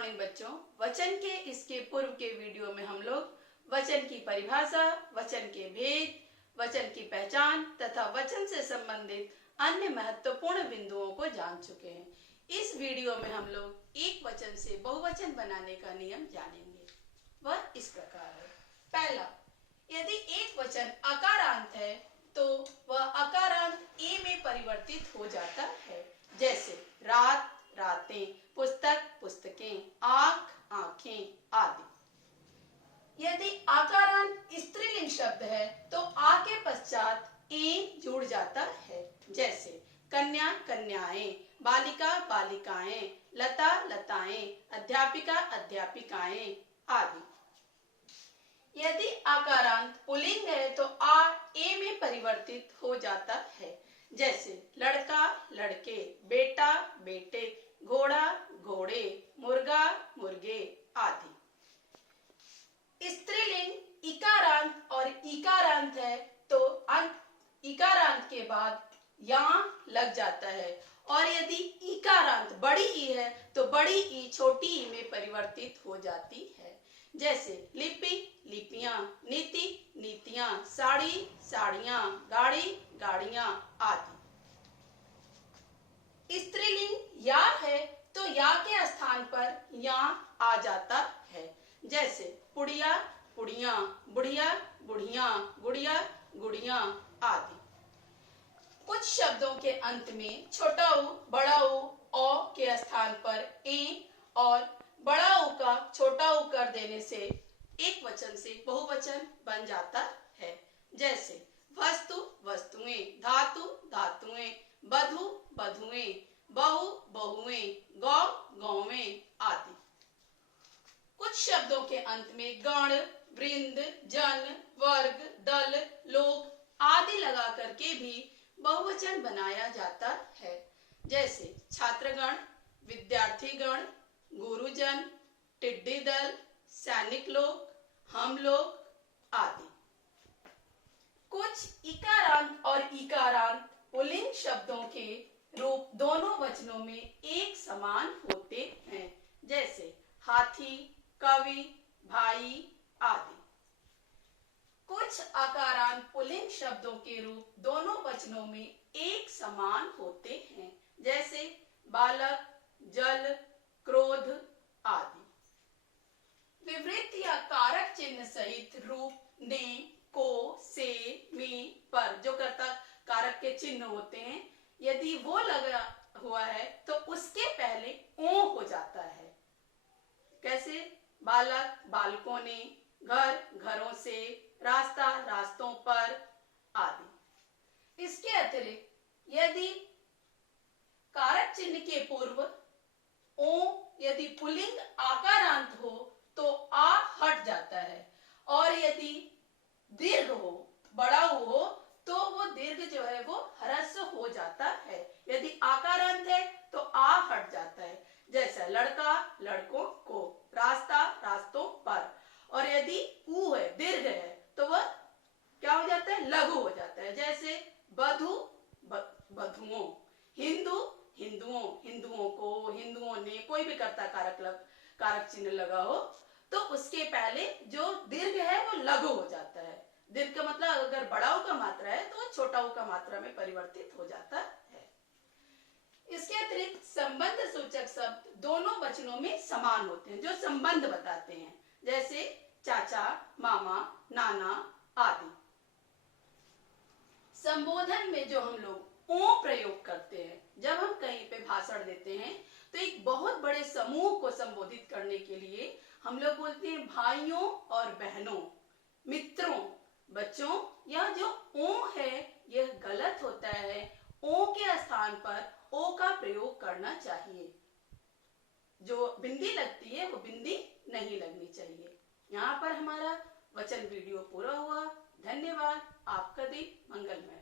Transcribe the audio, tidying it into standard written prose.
Morning बच्चों। वचन के इसके पूर्व के वीडियो में हम लोग वचन की परिभाषा, वचन के भेद, वचन की पहचान तथा वचन से संबंधित अन्य महत्वपूर्ण बिंदुओं को जान चुके हैं। इस वीडियो में हम लोग एक वचन से बहुवचन बनाने का नियम जानेंगे। वह इस प्रकार है। पहला, यदि एक वचन अकारांत है तो वह अकारांत ए में परिवर्तित हो जाता है। जैसे रात, रातें, पुस्तक, पुस्तकें, आंख, आंखें आदि। यदि आकारांत स्त्रीलिंग शब्द है तो आ के पश्चात ए जुड़ जाता है। जैसे कन्या, कन्याएं, बालिका, बालिकाएं, लता, लताएं, अध्यापिका, अध्यापिकाएं आदि। यदि आकारांत पुल्लिंग है तो आ ए में परिवर्तित हो जाता है। जैसे लड़का, लड़के, बेटा, बेटे, घोड़ा, घोड़े, मुर्गा, मुर्गे आदि। स्त्रीलिंग इकारांत और इकारांत है तो अंत इकारांत के बाद या लग जाता है, और यदि इकारांत बड़ी ई है तो बड़ी ई छोटी ई में परिवर्तित हो जाती है। जैसे लिपि, लिपियां, नीति, नीतियां, साड़ी, साड़ियां, गाड़ी, गाड़ियां आदि। स्त्रीलिंग या है तो या के स्थान पर या आ जाता है। जैसे पुड़िया, पुड़िया, बुढ़िया, बुढ़िया, गुड़िया, गुड़िया आदि। कुछ शब्दों के अंत में छोटा ऊ, बड़ा ऊ, औ के स्थान पर ए और बड़ा ऊ का छोटा ऊ कर देने से एक वचन से बहुवचन बन जाता है। जैसे वस्तु, वस्तुएं, धातु, धातुएं, बधु, बधुएं, बहु, बहुएं, गौ, गौवें आदि। कुछ शब्दों के अंत में गण, वृंद, जन, वर्ग, दल, लोग आदि लगा करके भी बहुवचन बनाया जाता है। जैसे छात्रगण, विद्यार्थीगण, गुरुजन, टिड्डी दल, सैनिक लोग, हम लोग आदि। कुछ इकारांत और इकारांत पुल्लिंग शब्दों के रूप दोनों वचनों में एक समान होते हैं। जैसे हाथी, कवि, भाई आदि। कुछ आकारांत पुल्लिंग शब्दों के रूप दोनों वचनों में एक समान होते हैं। जैसे बालक, जल, क्रोध आदि। विवृत या कारक चिन्ह सहित रूप ने, को, से, में, पर जो कर्ता कारक के चिन्ह होते हैं, यदि वो लगा हुआ है तो उसके पहले ओ हो जाता है। कैसे बालक, बालकों ने, घर, घरों से, रास्ता, रास्तों पर आदि। इसके अतिरिक्त यदि कारक चिन्ह के पूर्व ओ यदि पुल्लिंग आकारांत हो तो आ हट जाता है, और यदि दीर्घ हो, बड़ा हो तो वो दीर्घ जो है वो ह्रस्व हो जाता है। यदि आकारांत है तो आ हट जाता है। जैसा लड़का, लड़कों को, रास्ता, रास्तों पर। और यदि ऊ है, दीर्घ है, तो वह क्या हो जाता है? लघु हो जाता है। जैसे बधु, बधुओं, हिंदू, हिंदुओं, हिंदुओं को, हिंदुओं ने, कोई भी कर्ता कारक चिन्ह लगा हो तो उसके पहले जो दीर्घ है वो लघु हो जाता है। दीर्घ का मतलब अगर बड़ा ऊ का मात्रा है तो वो छोटा ऊ का मात्रा में परिवर्तित हो जाता है। इसके अतिरिक्त संबंध सूचक शब्द दोनों वचनों में समान होते हैं, जो संबंध बताते हैं। जैसे चाचा, मामा, नाना आदि। संबोधन में जो हम लोग ओ प्रयोग करते हैं, जब हम कहीं पे भाषण देते हैं तो एक बहुत बड़े समूह को संबोधित करने के लिए हम लोग बोलते हैं भाइयों और बहनों, मित्रों, बच्चों। यह जो ओ है यह गलत होता है। ओ के स्थान पर ओ का प्रयोग करना चाहिए। जो बिंदी लगती है वो बिंदी नहीं लगनी चाहिए। यहाँ पर हमारा वचन वीडियो पूरा हुआ। धन्यवाद। आपका दिन मंगलमय।